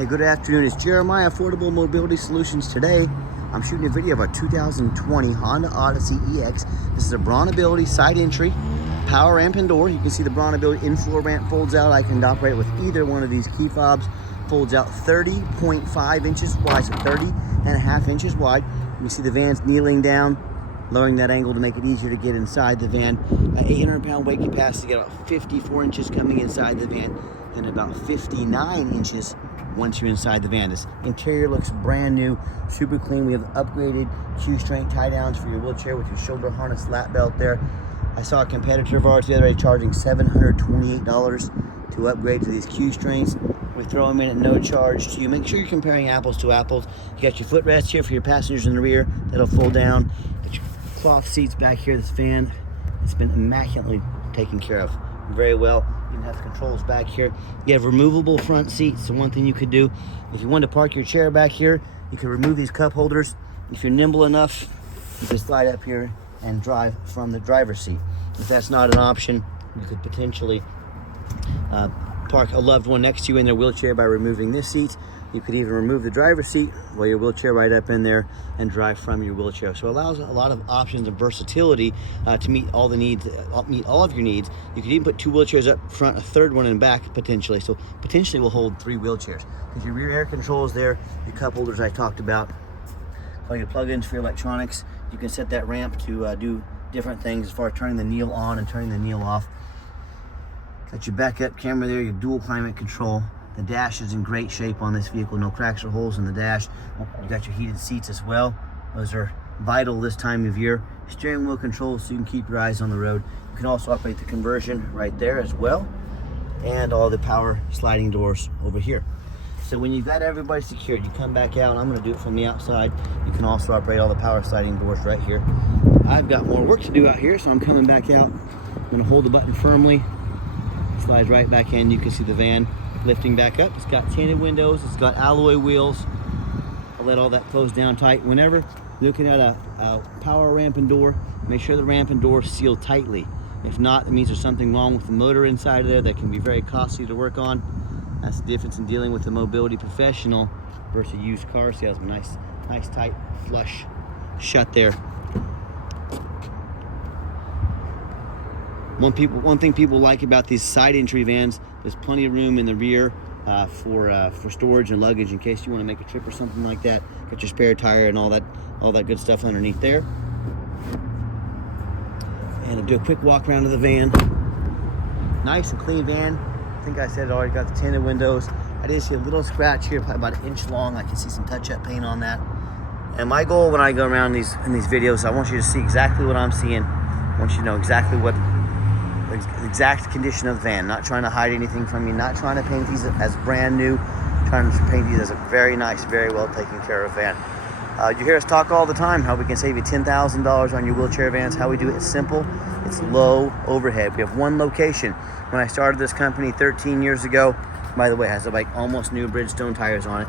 Hey, good afternoon. It's Jeremiah, Affordable Mobility Solutions. Today, I'm shooting a video of a 2020 Honda Odyssey EX. This is a Bronability side entry, power ramp and door. You can see the Bronability in-floor ramp folds out. I can operate with either one of these key fobs. Folds out 30.5 inches wide, so 30.5 inches wide. You can see the van's kneeling down, lowering that angle to make it easier to get inside the van. 800-pound weight capacity, got about 54 inches coming inside the van, and about 59 inches once you're inside the van. This interior looks brand new, super clean. We have upgraded Q-string tie downs for your wheelchair with your shoulder harness lap belt there. I saw a competitor of ours the other day charging $728 to upgrade to these Q-strings. We throw them in at no charge to you. Make sure you're comparing apples to apples. You got your footrest here for your passengers in the rear. That'll fold down. Got your cloth seats back here. This van has been immaculately taken care of very well. You can have controls back here. You have removable front seats. So one thing you could do, if you wanted to park your chair back here, you could remove these cup holders. If you're nimble enough, you can slide up here and drive from the driver's seat. If that's not an option, you could potentially park a loved one next to you in their wheelchair by removing this seat. You could even remove the driver's seat while your wheelchair right up in there and drive from your wheelchair. So it allows a lot of options and versatility to meet all the needs, meet all of your needs. You could even put two wheelchairs up front, a third one in back potentially. So potentially we'll hold 3 wheelchairs. Because your rear air controls there, your cup holders I talked about, all your plug-ins for your electronics. You can set that ramp to do different things as far as turning the kneel on and turning the kneel off. Got your backup camera there, your dual climate control. The dash is in great shape on this vehicle, no cracks or holes in the dash. You got your heated seats as well. Those are vital this time of year. Steering wheel controls so you can keep your eyes on the road. You can also operate the conversion right there as well. And all the power sliding doors over here. So when you've got everybody secured, you come back out. I'm gonna do it from the outside. You can also operate all the power sliding doors right here. I've got more work to do out here, so I'm coming back out. I'm gonna hold the button firmly. Slides right back in. You can see the van lifting back up. It's got tinted windows. It's got alloy wheels. I'll let all that close down tight. Whenever you're looking at a power ramp and door, make sure the ramp and door seal tightly. If not, it means there's something wrong with the motor inside of there that can be very costly to work on. That's the difference in dealing with a mobility professional versus a used car salesman. Nice tight flush shut there. One thing people like about these side entry vans, there's plenty of room in the rear for storage and luggage in case you want to make a trip or something like that. Got your spare tire and all that good stuff underneath there. And I'll do a quick walk around of the van. Nice and clean van. I think I said it already. Got the tinted windows. I did see a little scratch here, probably about 1 inch long. I can see some touch-up paint on that. And my goal when I go around in these videos, I want you to see exactly what I'm seeing. I want you to know exactly what the exact condition of the van. Not trying to hide anything from you. Not trying to paint these as brand new. Trying to paint these as a very nice, very well taken care of van. You hear us talk all the time how we can save you $10,000 on your wheelchair vans. How we do it is simple. It's low overhead. We have one location. When I started this company 13 years ago, by the way, it has like almost new Bridgestone tires on it.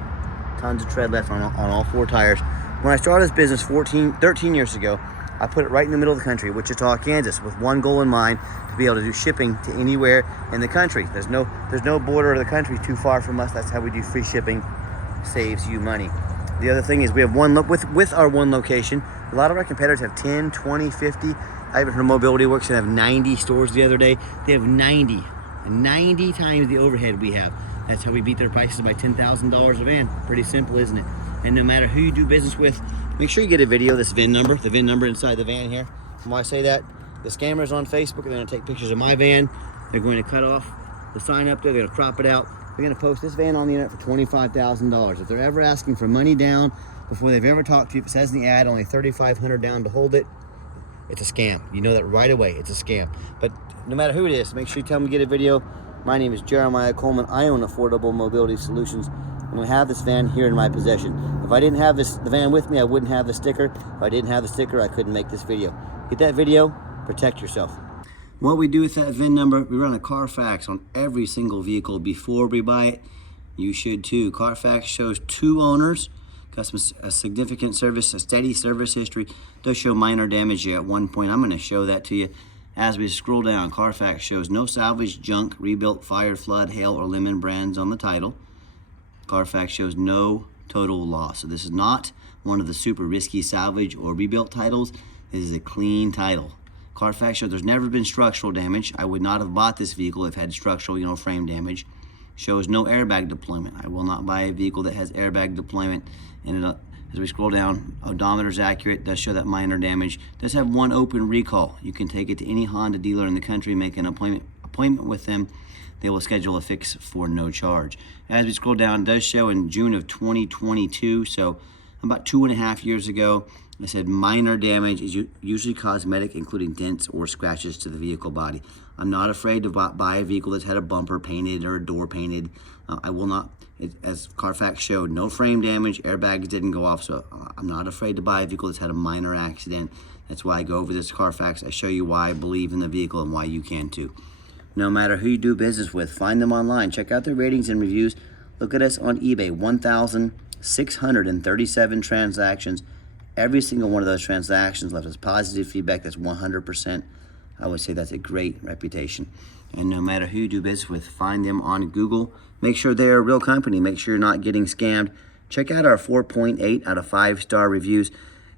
Tons of tread left on all 4 tires. When I started this business 13 years ago, I put it right in the middle of the country, Wichita, Kansas, with one goal in mind, to be able to do shipping to anywhere in the country. There's no border of the country too far from us. That's how we do free shipping. Saves you money. The other thing is we have with our one location. A lot of our competitors have 10, 20, 50. I even heard Mobility Works and have 90 stores the other day. They have 90 times the overhead we have. That's how we beat their prices by $10,000 a van. Pretty simple, isn't it? And no matter who you do business with, make sure you get a video of this VIN number, the VIN number inside the van here. And why I say that, the scammers on Facebook are going to take pictures of my van. They're going to cut off the sign up there. They're going to crop it out. They're going to post this van on the internet for $25,000. If they're ever asking for money down before they've ever talked to you, if it says in the ad only $3,500 down to hold it, it's a scam. You know that right away. It's a scam. But no matter who it is, make sure you tell them to get a video. My name is Jeremiah Coleman. I own Affordable Mobility Solutions, and I have this van here in my possession. If I didn't have the van with me, I wouldn't have the sticker. If I didn't have the sticker, I couldn't make this video. Get that video, protect yourself. What we do with that VIN number, we run a Carfax on every single vehicle before we buy it. You should too. Carfax shows 2 owners, a significant service, a steady service history. Does show minor damage at one point. I'm going to show that to you as we scroll down. Carfax shows no salvage, junk, rebuilt, fire, flood, hail, or lemon brands on the title. Carfax shows no total loss. So this is not one of the super risky salvage or rebuilt titles. This is a clean title. Carfax shows there's never been structural damage. I would not have bought this vehicle if it had structural, frame damage. Shows no airbag deployment. I will not buy a vehicle that has airbag deployment. And as we scroll down, odometer's accurate, does show that minor damage. Does have one open recall. You can take it to any Honda dealer in the country, make an appointment with them. They will schedule a fix for no charge. As we scroll down, it does show in June of 2022, so about 2.5 years ago. I said minor damage is usually cosmetic, including dents or scratches to the vehicle body. I'm not afraid to buy a vehicle that's had a bumper painted or a door painted. I will not, as Carfax showed, no frame damage, airbags didn't go off, so I'm not afraid to buy a vehicle that's had a minor accident. That's why I go over this Carfax. I show you why I believe in the vehicle and why you can too. No matter who you do business with, find them online. Check out their ratings and reviews. Look at us on eBay, 1,637 transactions. Every single one of those transactions left us positive feedback. That's 100%. I would say that's a great reputation. And no matter who you do business with, find them on Google. Make sure they're a real company. Make sure you're not getting scammed. Check out our 4.8 out of 5-star reviews.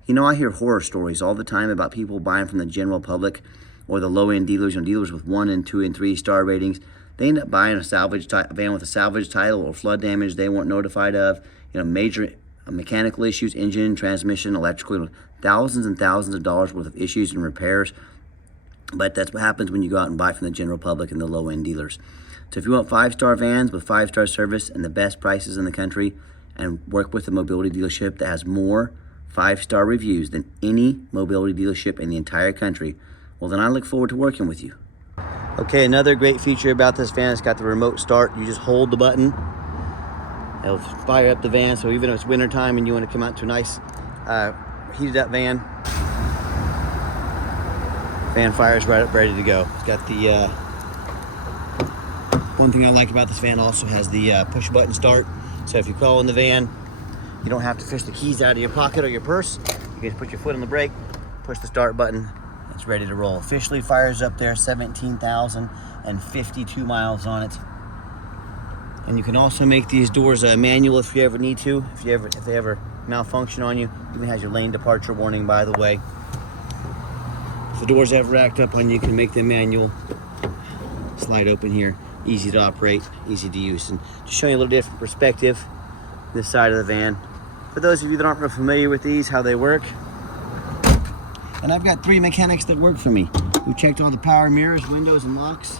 I hear horror stories all the time about people buying from the general public or the low-end dealers, dealers with 1 and 2 and 3-star ratings. They end up buying a salvage van with a salvage title or flood damage they weren't notified of. Major mechanical issues, engine, transmission, electrical, thousands and thousands of dollars worth of issues and repairs. But that's what happens when you go out and buy from the general public and the low-end dealers. So if you want 5-star vans with 5-star service and the best prices in the country, and work with a mobility dealership that has more 5-star reviews than any mobility dealership in the entire country, well, then I look forward to working with you. Okay, another great feature about this van, it's got the remote start. You just hold the button. It'll fire up the van, so even if it's winter time and you want to come out to a nice heated up van, fan fires right up, ready to go. It's got the, one thing I like about this van also has the push button start. So if you call in the van, you don't have to fish the keys out of your pocket or your purse. You can just put your foot on the brake, push the start button, it's ready to roll. Officially fires up there, 17,052 miles on it. And you can also make these doors manual if you ever need to. If they ever malfunction on you. Even has your lane departure warning, by the way. If the doors ever act up on you, you can make them manual. Slide open here. Easy to operate, easy to use. And just showing you a little different perspective, this side of the van. For those of you that aren't real familiar with these, how they work. And I've got 3 mechanics that work for me who checked all the power mirrors, windows, and locks.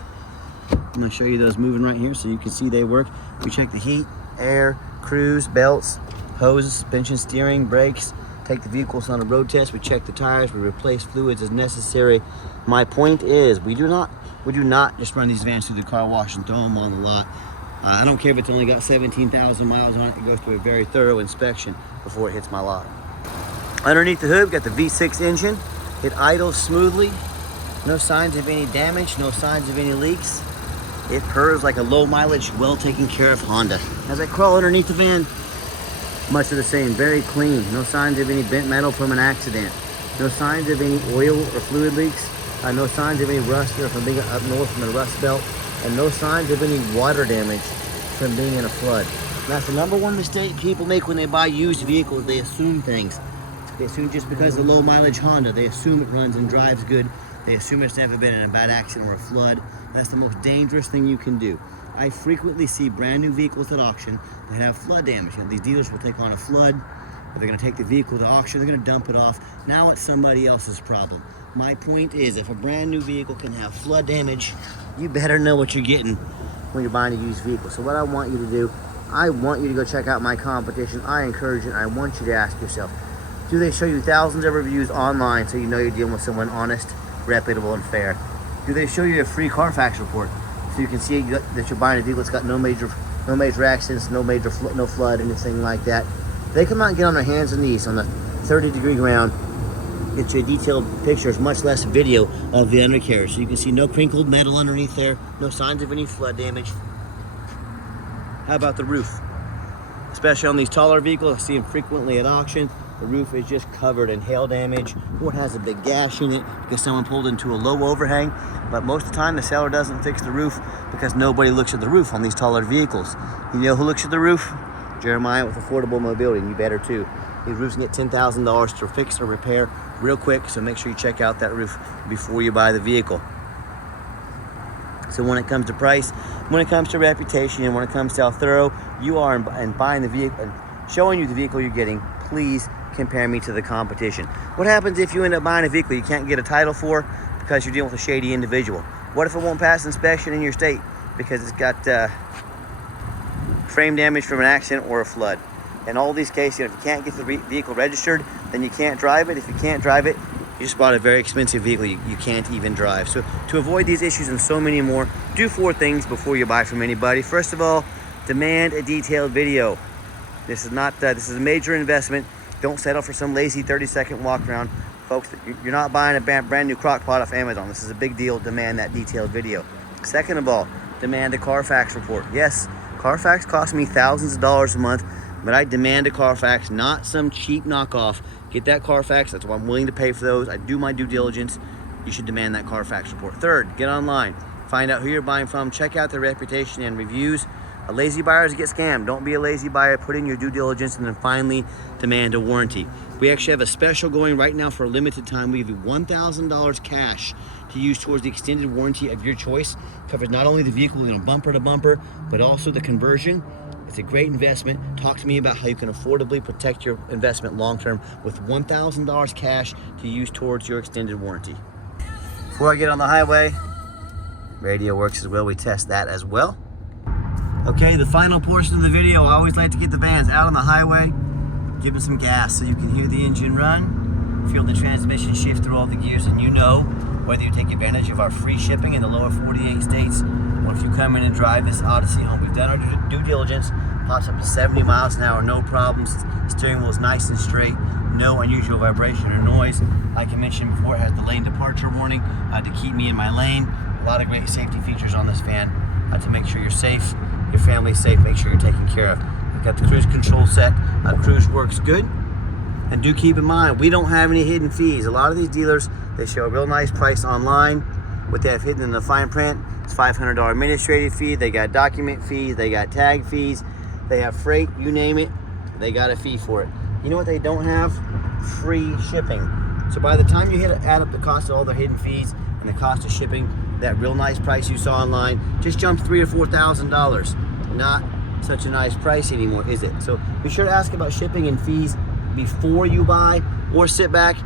I'm gonna show you those moving right here so you can see they work. We check the heat, air, cruise, belts, hoses, suspension, steering, brakes, take the vehicles on a road test, we check the tires, we replace fluids as necessary. My point is, we do not just run these vans through the car wash and throw them on the lot. I don't care if it's only got 17,000 miles on it, it goes through a very thorough inspection before it hits my lot. Underneath the hood, we've got the V6 engine. It idles smoothly. No signs of any damage, no signs of any leaks. It purrs like a low mileage, well taken care of Honda. As I crawl underneath the van, much of the same, very clean. No signs of any bent metal from an accident. No signs of any oil or fluid leaks. No signs of any rust or from being up north from the rust belt. And no signs of any water damage from being in a flood. And that's the #1 mistake people make when they buy used vehicles. They assume things. They assume just because of the low mileage Honda, they assume it runs and drives good. They assume it's never been in a bad accident or a flood. That's the most dangerous thing you can do. I frequently see brand new vehicles at auction that have flood damage. These dealers will take on a flood. They're going to take the vehicle to auction. They're going to dump it off. Now it's somebody else's problem. My point is, if a brand new vehicle can have flood damage, you better know what you're getting when you're buying a used vehicle. So what I want you to do, I want you to go check out my competition. I encourage it. I want you to ask yourself, do they show you thousands of reviews online so you know you're dealing with someone honest, reputable, and fair? Do they show you a free Carfax report so you can see that you're buying a vehicle that's got no major accidents, no flood, anything like that? They come out and get on their hands and knees on the 30-degree ground, get you a detailed pictures, much less video of the undercarriage, so you can see no crinkled metal underneath there, no signs of any flood damage. How about the roof? Especially on these taller vehicles, I see them frequently at auction. The roof is just covered in hail damage, or it has a big gash in it because someone pulled into a low overhang. But most of the time, the seller doesn't fix the roof because nobody looks at the roof on these taller vehicles. You know who looks at the roof? Jeremiah with Affordable Mobility, and you better too. These roofs can get $10,000 to fix or repair real quick, so make sure you check out that roof before you buy the vehicle. So when it comes to price, when it comes to reputation, and when it comes to how thorough you are in buying the vehicle and showing you the vehicle you're getting, please compare me to the competition. What happens if you end up buying a vehicle you can't get a title for because you're dealing with a shady individual? What if it won't pass inspection in your state because it's got frame damage from an accident or a flood? In all these cases, if you can't get the vehicle registered, then you can't drive it. If you can't drive it, you just bought a very expensive vehicle you can't even drive. So to avoid these issues and so many more, do 4 things before you buy from anybody. First of all, demand a detailed video. This is a major investment. Don't settle for some lazy 30-second walk around. Folks, you're not buying a brand new crock pot off Amazon. This is a big deal. Demand that detailed video. Second of all, demand a Carfax report. Yes, Carfax costs me thousands of dollars a month, but I demand a Carfax, not some cheap knockoff. Get that Carfax. That's why I'm willing to pay for those. I do my due diligence. You should demand that Carfax report. Third, get online. Find out who you're buying from. Check out their reputation and reviews. Lazy buyers get scammed. Don't be a lazy buyer. Put in your due diligence, and then finally demand a warranty. We actually have a special going right now for a limited time. We give you $1,000 cash to use towards the extended warranty of your choice. Covers not only the vehicle, bumper to bumper, but also the conversion. It's a great investment. Talk to me about how you can affordably protect your investment long term with $1,000 cash to use towards your extended warranty. Before I get on the highway, radio works as well. We test that as well. Okay, the final portion of the video, I always like to get the vans out on the highway, give them some gas so you can hear the engine run, feel the transmission shift through all the gears, and you know whether you take advantage of our free shipping in the lower 48 states, or if you come in and drive this Odyssey home. We've done our due diligence, pops up to 70 miles an hour, no problems. Steering wheel is nice and straight, no unusual vibration or noise. Like I mentioned before, it has the lane departure warning to keep me in my lane. A lot of great safety features on this van to make sure you're safe, your family's safe, make sure you're taken care of. We've got the cruise control set. Cruise works good. And do keep in mind, we don't have any hidden fees. A lot of these dealers, they show a real nice price online. What they have hidden in the fine print is $500 administrative fee. They got document fees. They got tag fees. They have freight, you name it. They got a fee for it. You know what they don't have? Free shipping. So by the time you add up the cost of all the hidden fees and the cost of shipping, that real nice price you saw online just jumped $3,000 or $4,000. Not such a nice price anymore, is it? So be sure to ask about shipping and fees before you buy, or sit back,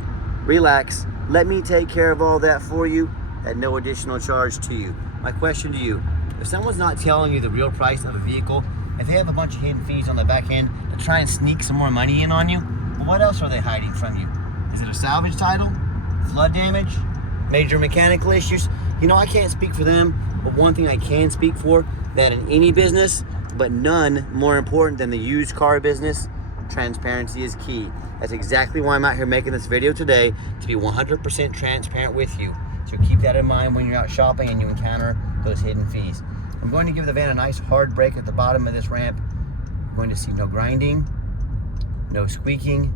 relax, let me take care of all that for you at no additional charge to you. My question to you, if someone's not telling you the real price of a vehicle, if they have a bunch of hidden fees on the back end to try and sneak some more money in on you, what else are they hiding from you? Is it a salvage title, flood damage, major mechanical issues? I can't speak for them, but one thing I can speak for, that in any business, but none more important than the used car business, transparency is key. That's exactly why I'm out here making this video today, to be 100% transparent with you. So keep that in mind when you're out shopping and you encounter those hidden fees. I'm going to give the van a nice hard brake at the bottom of this ramp. You're going to see no grinding, no squeaking,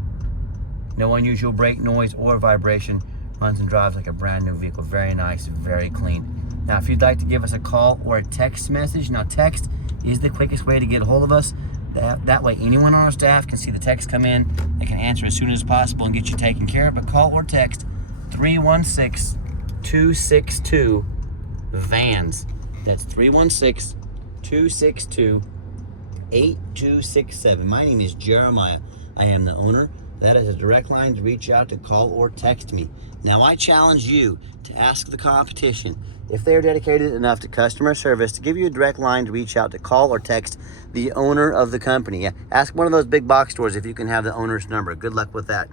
no unusual brake noise or vibration. Runs and drives like a brand new vehicle. Very nice, very clean. Now, if you'd like to give us a call or a text message, now text is the quickest way to get a hold of us. That way anyone on our staff can see the text come in. They can answer as soon as possible and get you taken care of. But call or text 316-262-VANS. That's 316-262-8267. My name is Jeremiah. I am the owner. That is a direct line to reach out, to call or text me. Now I challenge you to ask the competition if they are dedicated enough to customer service to give you a direct line to reach out, to call or text the owner of the company. Yeah, ask one of those big box stores if you can have the owner's number. Good luck with that.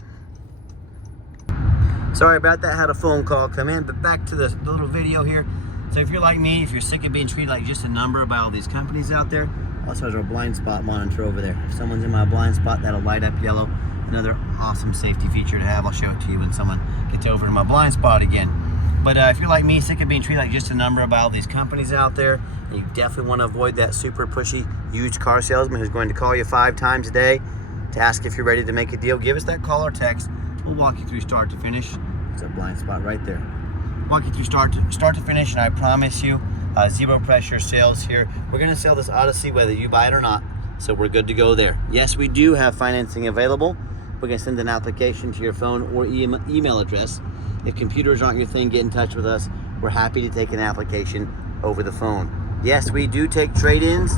Sorry about that, had a phone call come in, but back to the little video here. So if you're like me, if you're sick of being treated like just a number by all these companies out there, also there's a blind spot monitor over there. If someone's in my blind spot, that'll light up yellow. Another awesome safety feature to have. I'll show it to you when someone gets over to my blind spot again. But if you're like me, sick of being treated like just a number by all these companies out there, and you definitely want to avoid that super pushy used car salesman who's going to call you 5 times a day to ask if you're ready to make a deal, give us that call or text. We'll walk you through start to finish. It's a blind spot right there. Walk you through start to finish, and I promise you, zero pressure sales here. We're going to sell this Odyssey whether you buy it or not. So we're good to go there. Yes, we do have financing available. We can send an application to your phone or email address. If computers aren't your thing, get in touch with us. We're happy to take an application over the phone. Yes, we do take trade-ins,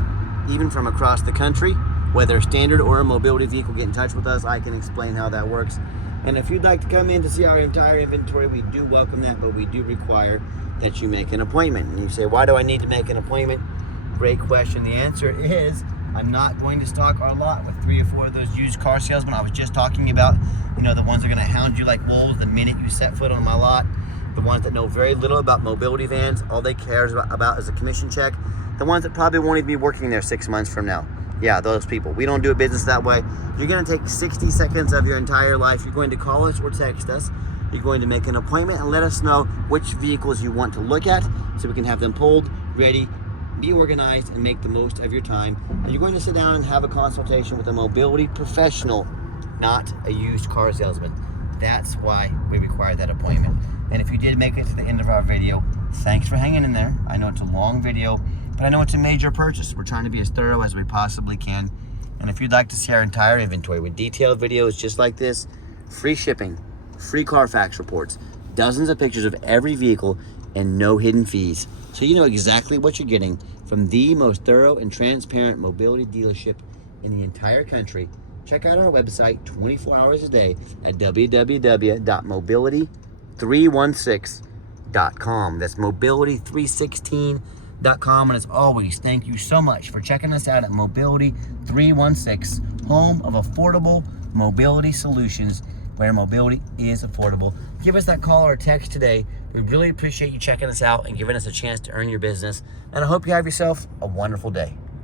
even from across the country. Whether standard or a mobility vehicle, get in touch with us. I can explain how that works. And if you'd like to come in to see our entire inventory, we do welcome that, but we do require that you make an appointment. And you say, why do I need to make an appointment? Great question. The answer is, I'm not going to stock our lot with 3 or 4 of those used car salesmen I was just talking about. You know, the ones that are going to hound you like wolves the minute you set foot on my lot. The ones that know very little about mobility vans. All they care about is a commission check. The ones that probably won't even be working there 6 months from now. Yeah, those people. We don't do a business that way. You're going to take 60 seconds of your entire life. You're going to call us or text us. You're going to make an appointment and let us know which vehicles you want to look at so we can have them pulled, ready, be organized, and make the most of your time. And you're going to sit down and have a consultation with a mobility professional, not a used car salesman. That's why we require that appointment. And if you did make it to the end of our video, thanks for hanging in there. I know it's a long video, but I know it's a major purchase. We're trying to be as thorough as we possibly can. And if you'd like to see our entire inventory with detailed videos just like this, free shipping, free Carfax reports, dozens of pictures of every vehicle, and no hidden fees, so you know exactly what you're getting from the most thorough and transparent mobility dealership in the entire country, check out our website 24 hours a day at www.mobility316.com. That's mobility316.com. And as always, thank you so much for checking us out at Mobility 316, home of affordable mobility solutions, where mobility is affordable. Give us that call or text today. We really appreciate you checking us out and giving us a chance to earn your business. And I hope you have yourself a wonderful day.